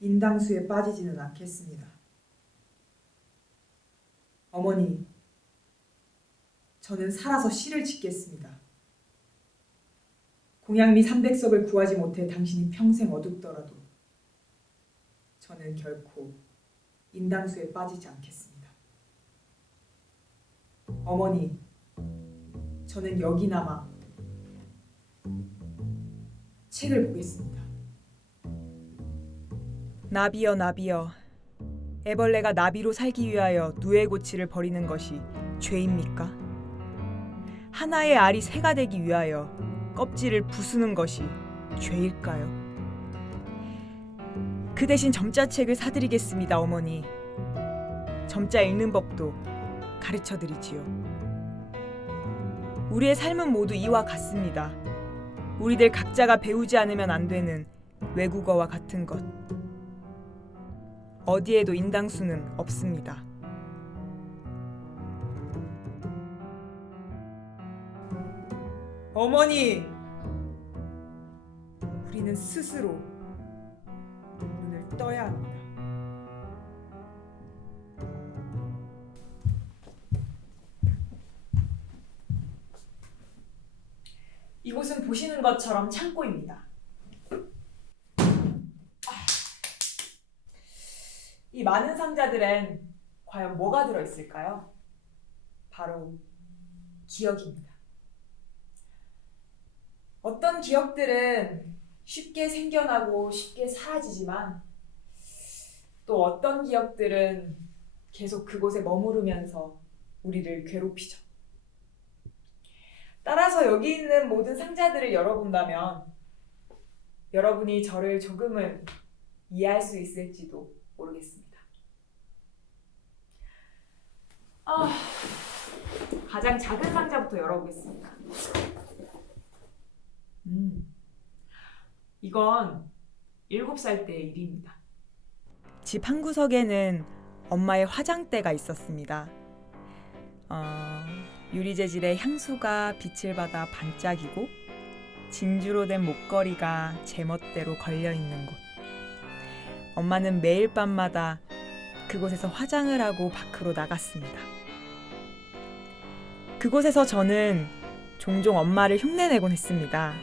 인당수에 빠지지는 않겠습니다. 어머니, 저는 살아서 시를 짓겠습니다. 공양미 300석을 구하지 못해 당신이 평생 어둡더라도 저는 결코 인당수에 빠지지 않겠습니다. 어머니, 저는 여기나마 책을 보겠습니다. 나비여 나비여, 애벌레가 나비로 살기 위하여 누에 고치를 버리는 것이 죄입니까? 하나의 알이 새가 되기 위하여 껍질을 부수는 것이 죄일까요? 그 대신 점자책을 사드리겠습니다, 어머니. 점자 읽는 법도 가르쳐드리지요. 우리의 삶은 모두 이와 같습니다. 우리들 각자가 배우지 않으면 안 되는 외국어와 같은 것. 어디에도 인당수는 없습니다. 어머니! 우리는 스스로 눈을 떠야 합니다. 이곳은 보시는 것처럼 창고입니다. 이 많은 상자들엔 과연 뭐가 들어있을까요? 바로 기억입니다. 어떤 기억들은 쉽게 생겨나고 쉽게 사라지지만 또 어떤 기억들은 계속 그곳에 머무르면서 우리를 괴롭히죠. 따라서 여기 있는 모든 상자들을 열어본다면 여러분이 저를 조금은 이해할 수 있을지도 모르겠습니다. 가장 작은 상자부터 열어보겠습니다. 이건 7살 때의 일입니다. 집 한 구석에는 엄마의 화장대가 있었습니다. 유리 재질의 향수가 빛을 받아 반짝이고 진주로 된 목걸이가 제멋대로 걸려있는 곳. 엄마는 매일 밤마다 그곳에서 화장을 하고 밖으로 나갔습니다. 그곳에서 저는 종종 엄마를 흉내내곤 했습니다.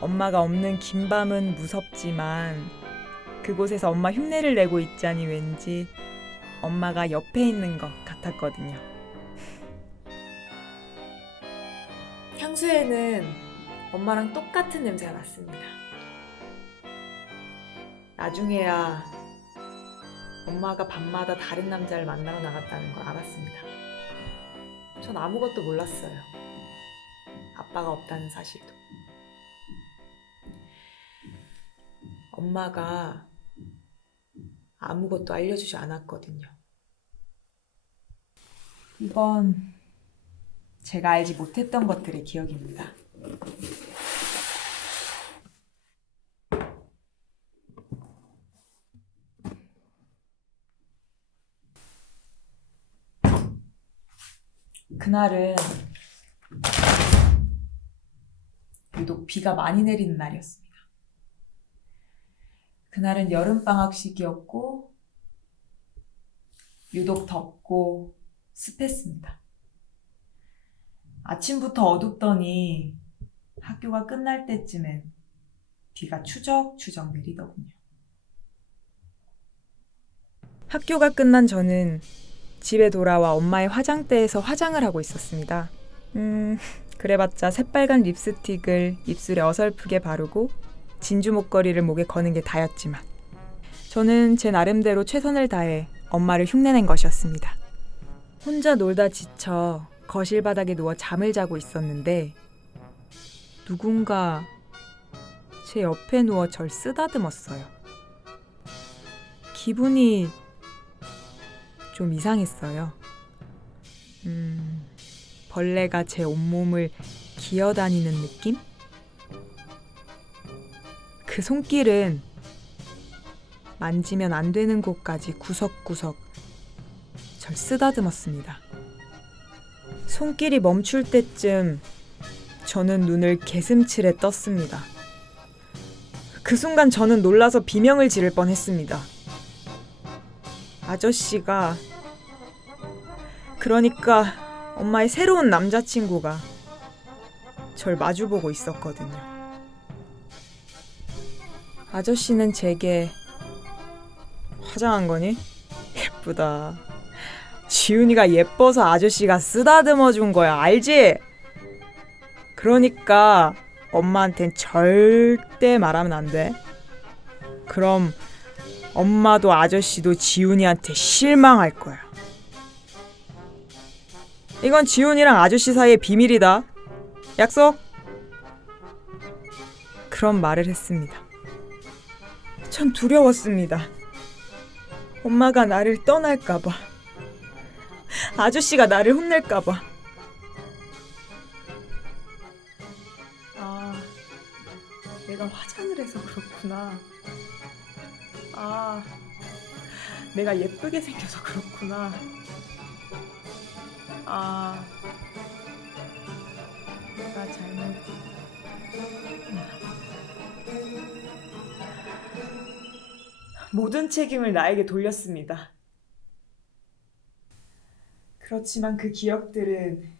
엄마가 없는 긴 밤은 무섭지만 그곳에서 엄마 흉내를 내고 있자니 왠지 엄마가 옆에 있는 것 같았거든요. 향수에는 엄마랑 똑같은 냄새가 났습니다. 나중에야 엄마가 밤마다 다른 남자를 만나러 나갔다는 걸 알았습니다. 전 아무것도 몰랐어요. 아빠가 없다는 사실도. 엄마가 아무것도 알려주지 않았거든요. 이건 제가 알지 못했던 것들의 기억입니다. 그날은 유독 비가 많이 내리는 날이었습니다. 그날은 여름방학식이었고 유독 덥고 습했습니다. 아침부터 어둡더니 학교가 끝날 때쯤엔 비가 추적추적 내리더군요. 학교가 끝난 저는 집에 돌아와 엄마의 화장대에서 화장을 하고 있었습니다. 그래봤자 새빨간 립스틱을 입술에 어설프게 바르고 진주 목걸이를 목에 거는 게 다였지만 저는 제 나름대로 최선을 다해 엄마를 흉내낸 것이었습니다. 혼자 놀다 지쳐 거실 바닥에 누워 잠을 자고 있었는데 누군가 제 옆에 누워 절 쓰다듬었어요. 기분이 좀 이상했어요. 벌레가 제 온몸을 기어다니는 느낌? 그 손길은 만지면 안 되는 곳까지 구석구석 절 쓰다듬었습니다. 손길이 멈출 때쯤 저는 눈을 개슴츠레 떴습니다. 그 순간 저는 놀라서 비명을 지를 뻔했습니다. 아저씨가, 그러니까 엄마의 새로운 남자친구가 절 마주보고 있었거든요. 아저씨는 제게 화장한 거니? 예쁘다. 지훈이가 예뻐서 아저씨가 쓰다듬어 준 거야. 알지? 그러니까 엄마한텐 절대 말하면 안 돼. 그럼 엄마도 아저씨도 지훈이한테 실망할 거야. 이건 지훈이랑 아저씨 사이의 비밀이다. 약속? 그런 말을 했습니다. 전 두려웠습니다. 엄마가 나를 떠날까봐. 아저씨가 나를 혼낼까봐. 아, 내가 화장을 해서 그렇구나. 아, 내가 예쁘게 생겨서 그렇구나. 아, 내가 잘못. 모든 책임을 나에게 돌렸습니다. 그렇지만 그 기억들은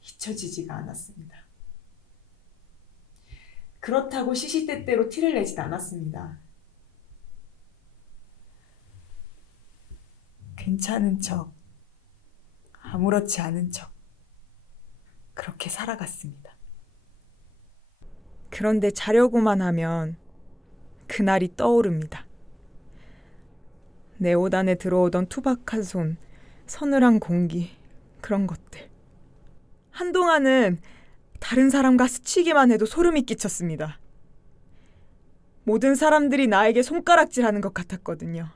잊혀지지가 않았습니다. 그렇다고 시시때때로 티를 내진 않았습니다. 괜찮은 척, 아무렇지 않은 척, 그렇게 살아갔습니다. 그런데 자려고만 하면 그날이 떠오릅니다. 내 옷 안에 들어오던 투박한 손, 서늘한 공기, 그런 것들. 한동안은 다른 사람과 스치기만 해도 소름이 끼쳤습니다. 모든 사람들이 나에게 손가락질하는 것 같았거든요.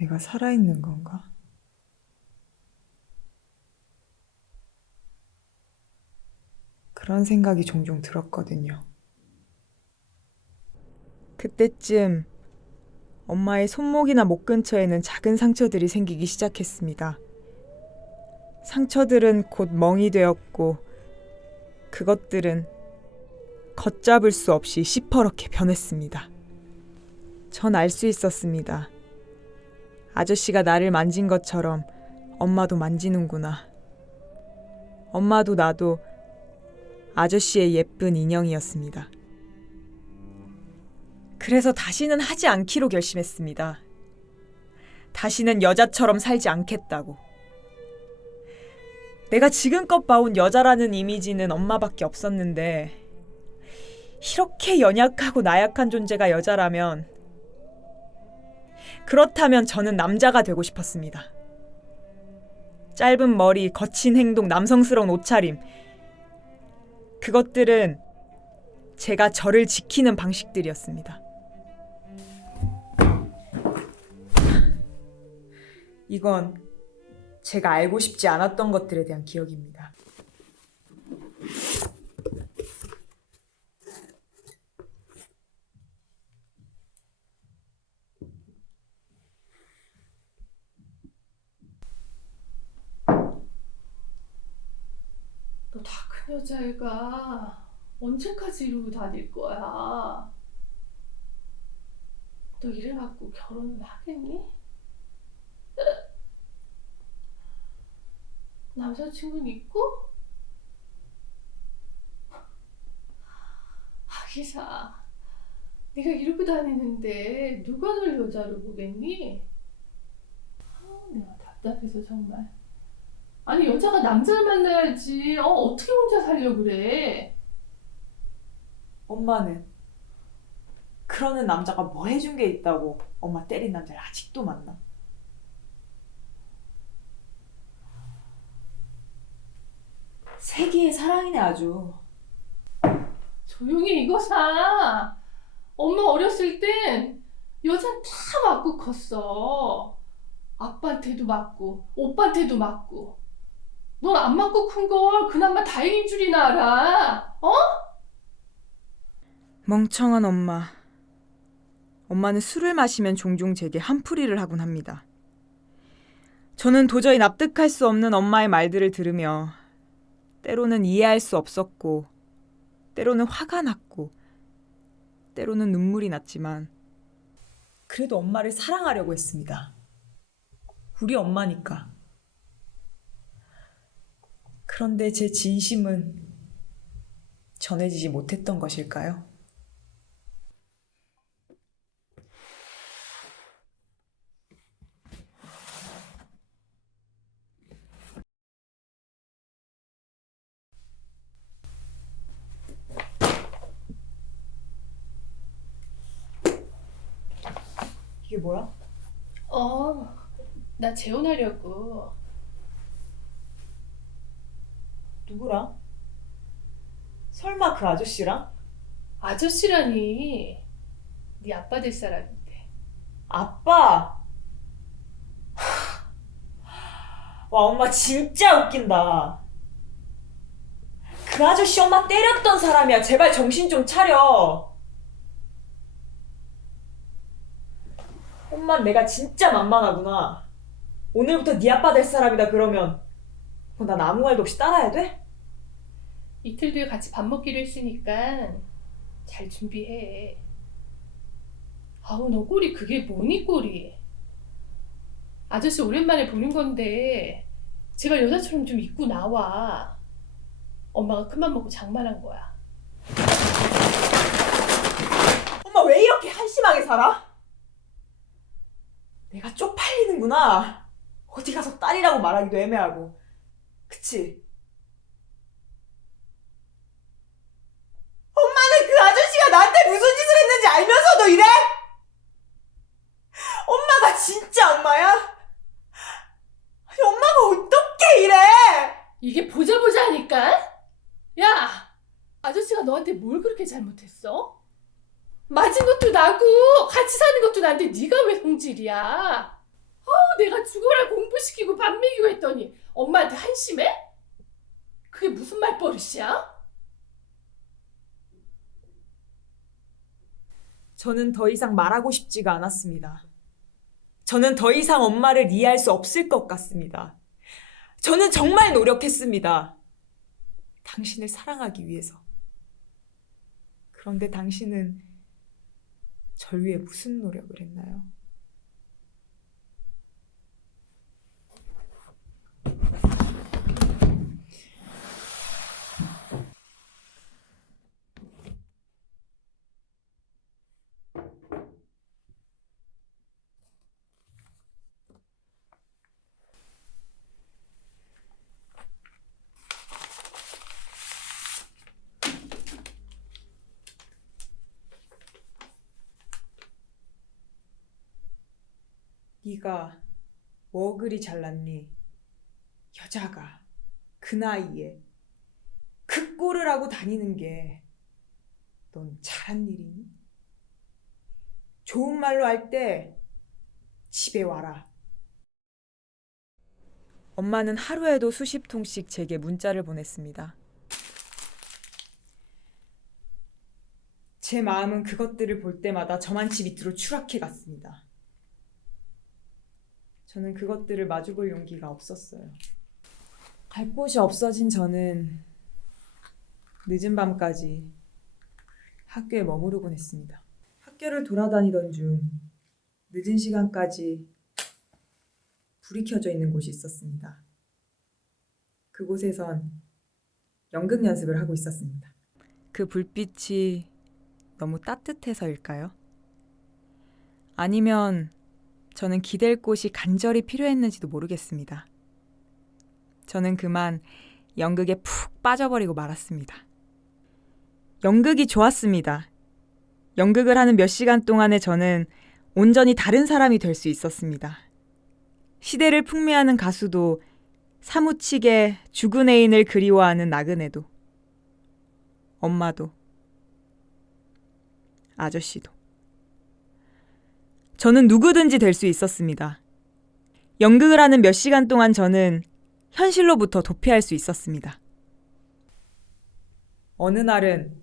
내가 살아있는 건가? 그런 생각이 종종 들었거든요. 그때쯤 엄마의 손목이나 목 근처에는 작은 상처들이 생기기 시작했습니다. 상처들은 곧 멍이 되었고 그것들은 걷잡을 수 없이 시퍼렇게 변했습니다. 전 알 수 있었습니다. 아저씨가 나를 만진 것처럼 엄마도 만지는구나. 엄마도 나도 아저씨의 예쁜 인형이었습니다. 그래서 다시는 하지 않기로 결심했습니다. 다시는 여자처럼 살지 않겠다고. 내가 지금껏 봐온 여자라는 이미지는 엄마밖에 없었는데 이렇게 연약하고 나약한 존재가 여자라면 그렇다면 저는 남자가 되고 싶었습니다. 짧은 머리, 거친 행동, 남성스러운 옷차림, 그것들은 제가 저를 지키는 방식들이었습니다. 이건 제가 알고 싶지 않았던 것들에 대한 기억입니다. 너 다 큰 여자애가 언제까지 이러고 다닐 거야? 너 이래갖고 결혼은 하겠니? 남자친구는 있고? 하기사, 네가 이러고 다니는데 누가 널 여자로 보겠니? 내가 답답해서 정말. 아니 여자가 남자를 만나야지. 어떻게 혼자 살려고 그래? 엄마는 그러는 남자가 뭐 해준 게 있다고 엄마 때린 남자를 아직도 만나? 세기의 사랑이네 아주. 조용히 이거 사. 엄마 어렸을 땐 여잔 다 맞고 컸어. 아빠한테도 맞고 오빠한테도 맞고. 넌 안 맞고 큰 걸 그나마 다행인 줄이나 알아. 어? 멍청한 엄마. 엄마는 술을 마시면 종종 제게 한풀이를 하곤 합니다. 저는 도저히 납득할 수 없는 엄마의 말들을 들으며 때로는 이해할 수 없었고 때로는 화가 났고, 때로는 눈물이 났지만, 그래도 엄마를 사랑하려고 했습니다. 우리 엄마니까. 그런데 제 진심은 전해지지 못했던 것일까요? 이게 뭐야? 나 재혼하려고. 누구랑? 설마 그 아저씨랑? 아저씨라니. 네 아빠 될 사람인데. 아빠! 와, 엄마 진짜 웃긴다. 그 아저씨 엄마 때렸던 사람이야. 제발 정신 좀 차려. 엄마 내가 진짜 만만하구나. 오늘부터 네 아빠 될 사람이다 그러면 난 아무 말도 없이 따라야 돼? 이틀 뒤에 같이 밥 먹기로 했으니까 잘 준비해. 아우, 너 꼴이 그게 뭐니 꼴이. 아저씨 오랜만에 보는 건데 제발 여자처럼 좀 입고 나와. 엄마가 큰맘 먹고 장만한 거야. 엄마 왜 이렇게 한심하게 살아? 내가 쪽팔리는구나. 어디 가서 딸이라고 말하기도 애매하고. 그치? 엄마는 그 아저씨가 나한테 무슨 짓을 했는지 알면서도 이래? 엄마가 진짜 엄마야? 아니, 엄마가 어떻게 이래? 이게 보자 보자 하니까? 야! 아저씨가 너한테 뭘 그렇게 잘못했어? 맞은 것도 나고 같이 사는 것도 난데 네가 왜 성질이야? 내가 죽어라 공부시키고 밥 먹이고 했더니 엄마한테 한심해? 그게 무슨 말버릇이야? 저는 더 이상 말하고 싶지가 않았습니다. 저는 더 이상 엄마를 이해할 수 없을 것 같습니다. 저는 정말 노력했습니다. 당신을 사랑하기 위해서. 그런데 당신은 절 위해 무슨 노력을 했나요? 네가 뭐 그리 잘났니? 여자가 그 나이에 그 꼴을 하고 다니는 게 넌 잘한 일이니? 좋은 말로 할 때 집에 와라. 엄마는 하루에도 수십 통씩 제게 문자를 보냈습니다. 제 마음은 그것들을 볼 때마다 저만치 밑으로 추락해 갔습니다. 저는 그것들을 마주볼 용기가 없었어요. 갈 곳이 없어진 저는 늦은 밤까지 학교에 머무르곤 했습니다. 학교를 돌아다니던 중 늦은 시간까지 불이 켜져 있는 곳이 있었습니다. 그곳에선 연극 연습을 하고 있었습니다. 그 불빛이 너무 따뜻해서일까요? 아니면 저는 기댈 곳이 간절히 필요했는지도 모르겠습니다. 저는 그만 연극에 푹 빠져버리고 말았습니다. 연극이 좋았습니다. 연극을 하는 몇 시간 동안에 저는 온전히 다른 사람이 될 수 있었습니다. 시대를 풍미하는 가수도 사무치게 죽은 애인을 그리워하는 나그네도 엄마도 아저씨도 저는 누구든지 될 수 있었습니다. 연극을 하는 몇 시간 동안 저는 현실로부터 도피할 수 있었습니다. 어느 날은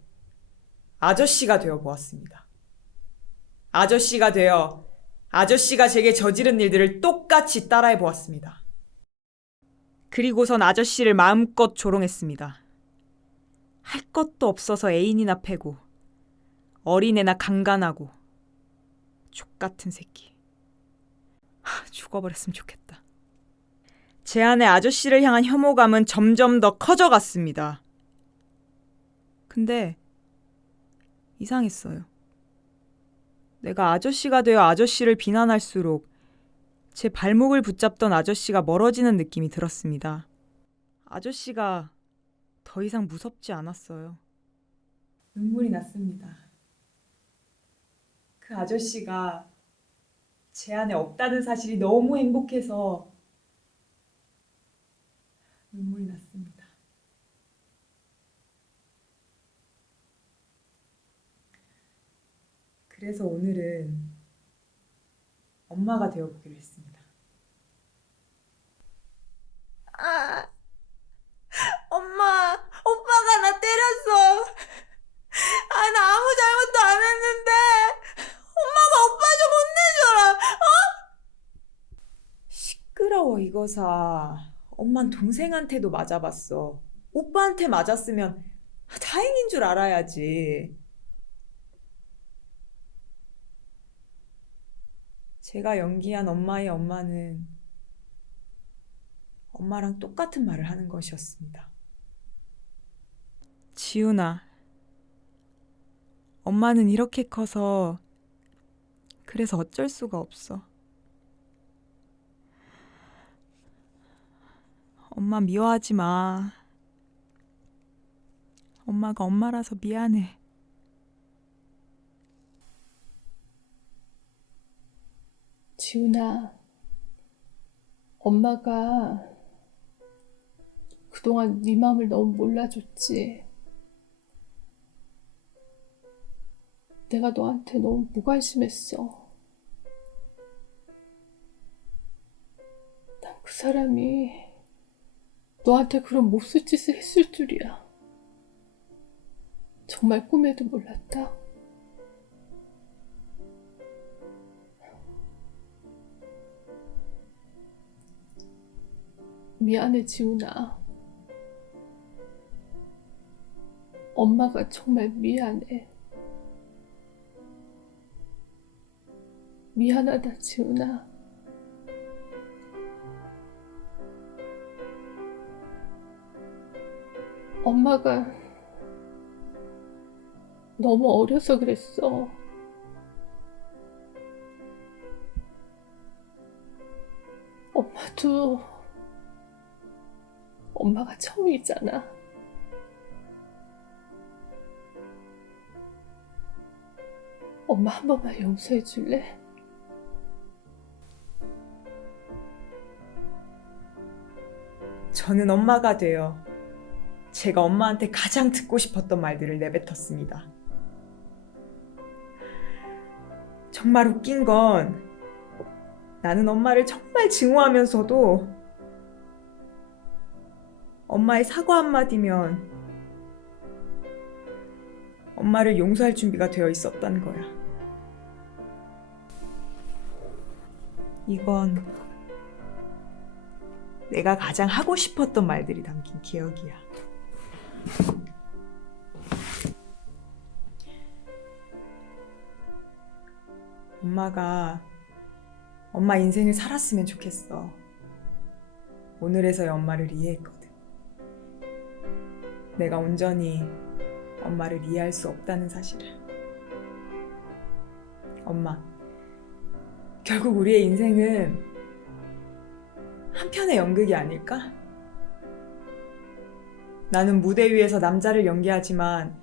아저씨가 되어 보았습니다. 아저씨가 되어 아저씨가 제게 저지른 일들을 똑같이 따라해 보았습니다. 그리고선 아저씨를 마음껏 조롱했습니다. 할 것도 없어서 애인이나 패고 어린애나 강간하고 족같은 새끼. 죽어버렸으면 좋겠다. 제 안에 아저씨를 향한 혐오감은 점점 더 커져갔습니다. 근데 이상했어요. 내가 아저씨가 되어 아저씨를 비난할수록 제 발목을 붙잡던 아저씨가 멀어지는 느낌이 들었습니다. 아저씨가 더 이상 무섭지 않았어요. 눈물이 났습니다. 그 아저씨가 제 안에 없다는 사실이 너무 행복해서 눈물이 났습니다. 그래서 오늘은 엄마가 되어보기로 했습니다. 엄마, 오빠가 나 때렸어. 나 아무 잘못도 안 했는데 엄마가 오빠 좀 혼내줘라. 시끄러워 이거사. 엄만 동생한테도 맞아봤어. 오빠한테 맞았으면 다행인 줄 알아야지. 제가 연기한 엄마의 엄마는 엄마랑 똑같은 말을 하는 것이었습니다. 지훈아, 엄마는 이렇게 커서 그래서 어쩔 수가 없어. 엄마 미워하지 마. 엄마가 엄마라서 미안해. 지훈아, 엄마가 그동안 네 마음을 너무 몰라줬지. 내가 너한테 너무 무관심했어. 난 그 사람이 너한테 그런 몹쓸 짓을 했을 줄이야. 정말 꿈에도 몰랐다. 미안해, 지훈아. 엄마가 정말 미안해. 미안하다, 지훈아. 엄마가 너무 어려서 그랬어. 엄마도 엄마가 처음이잖아. 엄마 한 번만 용서해 줄래? 저는 엄마가 되어 제가 엄마한테 가장 듣고 싶었던 말들을 내뱉었습니다. 정말 웃긴 건 나는 엄마를 정말 증오하면서도 엄마의 사과 한마디면 엄마를 용서할 준비가 되어 있었다는 거야. 이건 내가 가장 하고 싶었던 말들이 담긴 기억이야. 엄마가 엄마 인생을 살았으면 좋겠어. 오늘에서야 엄마를 이해했거든. 내가 온전히 엄마를 이해할 수 없다는 사실을. 엄마, 결국 우리의 인생은 한 편의 연극이 아닐까? 나는 무대 위에서 남자를 연기하지만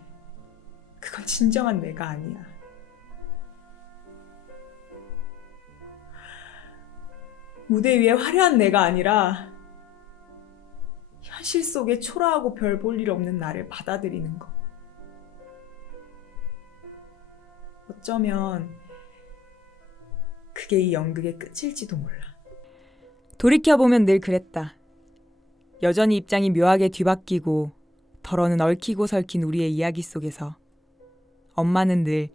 그건 진정한 내가 아니야. 무대 위에 화려한 내가 아니라 현실 속에 초라하고 별 볼 일 없는 나를 받아들이는 거. 어쩌면 그게 이 연극의 끝일지도 몰라. 돌이켜보면 늘 그랬다. 여전히 입장이 묘하게 뒤바뀌고 덜어는 얽히고 설킨 우리의 이야기 속에서 엄마는 늘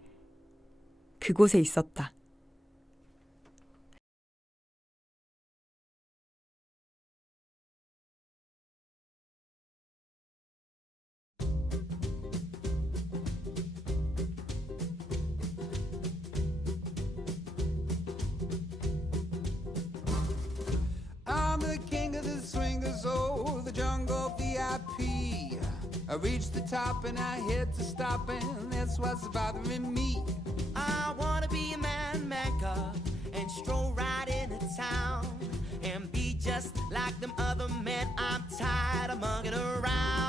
그곳에 있었다. the king of the swingers, oh, the jungle VIP. I reached the top and I hit to stop, and that's what's bothering me. I wanna be a man cub and stroll right into town and be just like them other men. I'm tired of mugging around.